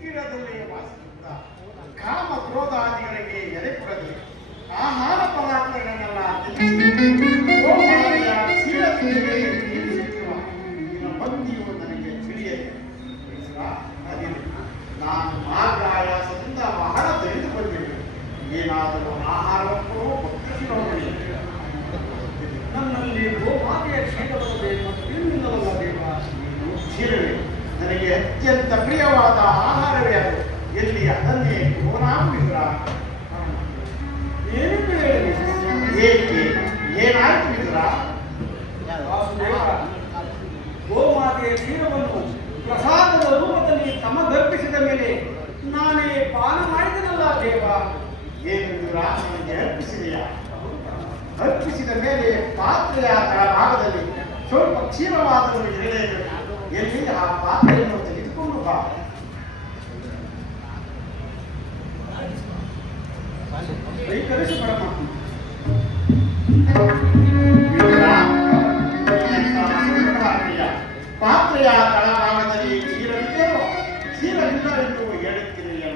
ತೀರದಲ್ಲೇ ವಾಸಿಸುತ್ತ ಕಾಮ ಕ್ರೋಧಾದಿಗಳಿಗೆ ಎಡೆ ಕೊಡದೆ ಆಹಾರ ಪದಾರ್ಥಗಳನ್ನೆಲ್ಲ ತ್ಯಜಿಸಿ ಗೋಮಾತೆಯ ಕ್ಷೀರದಿಂದಲೇ ಜೀವಿಸುತ್ತಿರುವ ನಿನ್ನ ಭಕ್ತಿಯು ನನಗೆ ತಿಳಿಯದೆ ಅದಿದೆ. ನಾನು ಮಾರ್ಗಾಯಾಸದಿಂದ ಬಹಳ ತೆಗೆದುಕೊಂಡಿದ್ದೆ. ಏನಾದರೂ ಆಹಾರಕ್ಕೂ ಭಕ್ತಿಸಿರೋಣಿ. ನನ್ನಲ್ಲಿ ಗೋಮಾತೆಯ ಕ್ಷೀರವನ್ನು ಬೇಕು ತಿನ್ನುವುದಲ್ಲ ದೇವ. ಕ್ಷೀರವೇ ನನಗೆ ಅತ್ಯಂತ ಪ್ರಿಯವಾದ ಆಹಾರವೇ ಅದು. ಎಲ್ಲಿ ಅದನ್ನೇ ಗೋನಾಗುವುದಿಲ್ಲ. ಏನೆಂದು ಹೇಳಿ ಏಕೆ ಏನಾಯ್ತು ಮಿತ್ರ? ವಾಸುದೇವ, ಗೋಮಾತೆಯ ಕ್ಷೀರವನ್ನು ಪ್ರಸಾದದ ರೂಪದಲ್ಲಿ ತಮಗರ್ಪಿಸಿದ ಮೇಲೆ ನಾನೇ ಪಾನ ಮಾಡಿದನಲ್ಲ ದೇವ. ಏನು ಮಿತ್ರ, ನನಗೆ ಅರ್ಪಿಸಿದೆಯಾ? ಅರ್ಪಿಸಿದ ಮೇಲೆ ಪಾತ್ರೆಯ ಭಾಗದಲ್ಲಿ ಸ್ವಲ್ಪ ಕ್ಷೀರವಾದರೂ ಇರಲೇಬೇಕು. ಎಲ್ಲಿ ಆ ಪಾತ್ರೆಯನ್ನು ತೆಗೆದುಕೊಂಡು ಬಾ. ಸ್ವೀಕರಿಸಿ ಪರಮ ಪಾತ್ರೆಯ